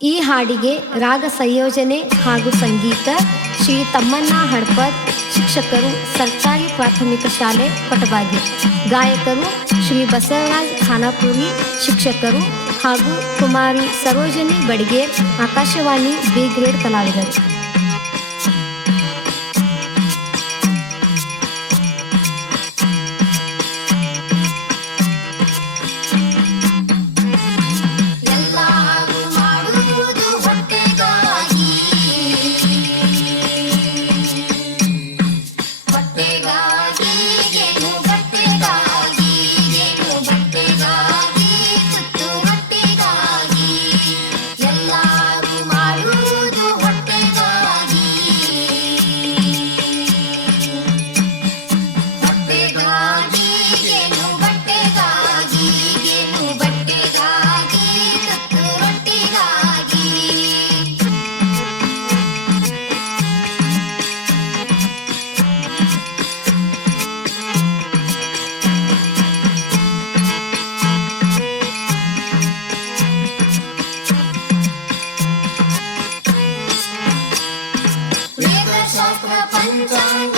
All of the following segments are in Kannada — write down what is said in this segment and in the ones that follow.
ಈ ಹಾಡಿಗೆ ರಾಗ ಸಂಯೋಜನೆ ಹಾಗೂ ಸಂಗೀತ ಶ್ರೀ ತಮ್ಮಣ್ಣ ಹಡ್ಪತ್ ಶಿಕ್ಷಕರು ಸರ್ಕಾರಿ ಪ್ರಾಥಮಿಕ ಶಾಲೆ ಕೊಟಬಾಗಿ ಗಾಯಕರು ಶ್ರೀ ಬಸವರಾಜ್ ಖಾನಾಪುರಿ ಶಿಕ್ಷಕರು ಹಾಗೂ ಕುಮಾರಿ ಸರೋಜಿನಿ ಬಡಿಗೆ ಆಕಾಶವಾಣಿ ಬಿ ಗ್ರೇಡ್ ಕಲಾವಿದರು. 不要慌张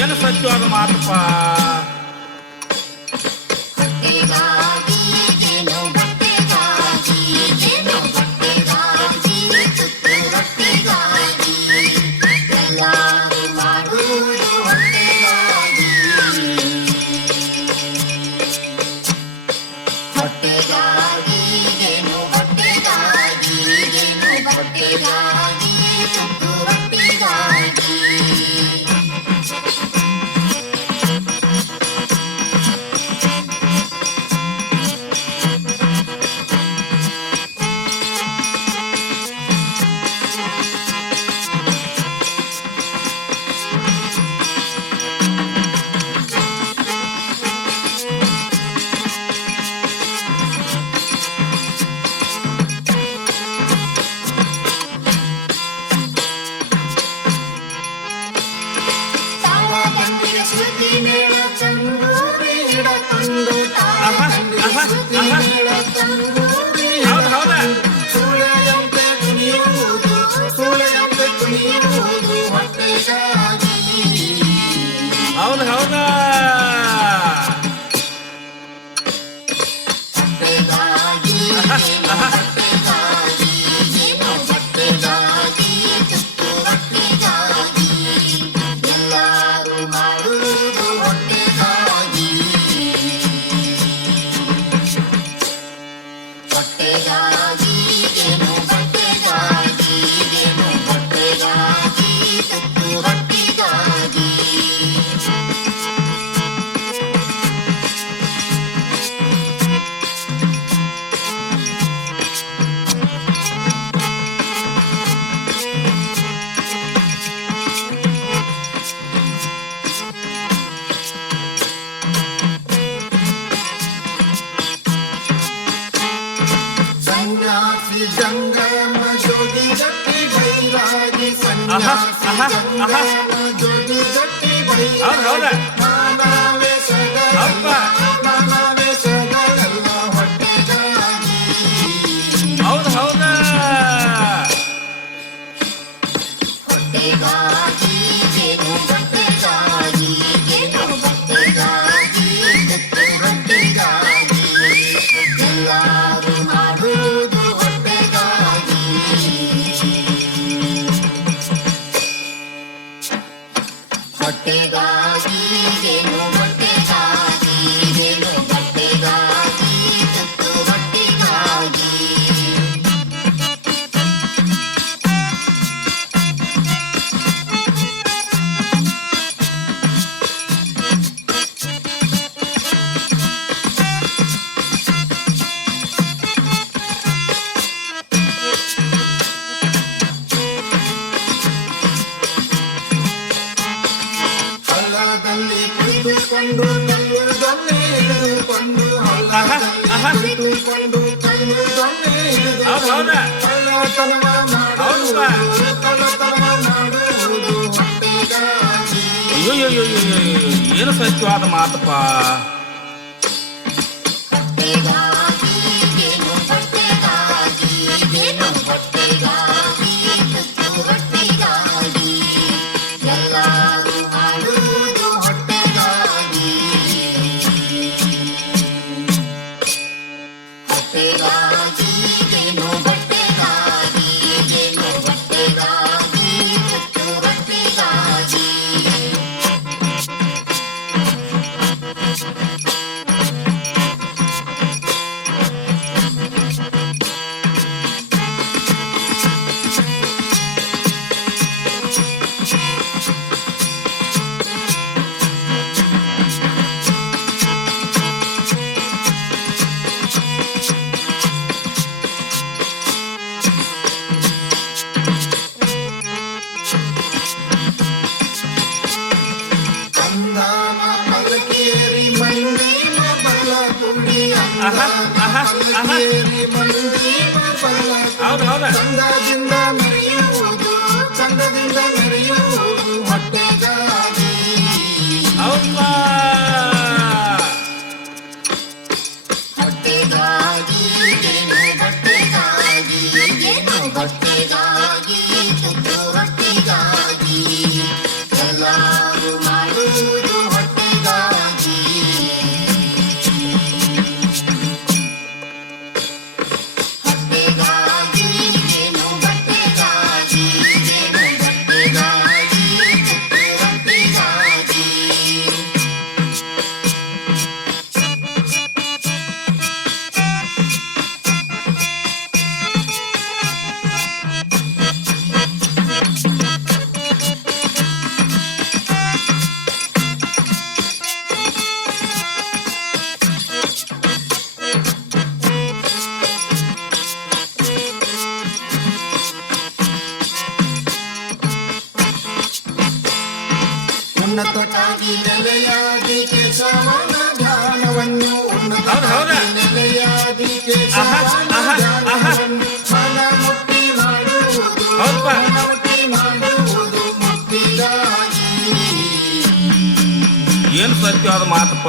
ಏನು ಸತ್ಯವಾದ ಮಾತಪ್ಪ? desire జంగమ జ్యోతి జట్టి భైరాగి సన్యాసి జంగమ జ్యోతి జట్టి భైరాగి మానవే సగమ ಅಯ್ಯೋ ಏನು ಸತ್ಯವಾದ ಮಾತಪ್ಪ అవును అవును ಸತ್ಯವಾದ ಮಾತಪ್ಪ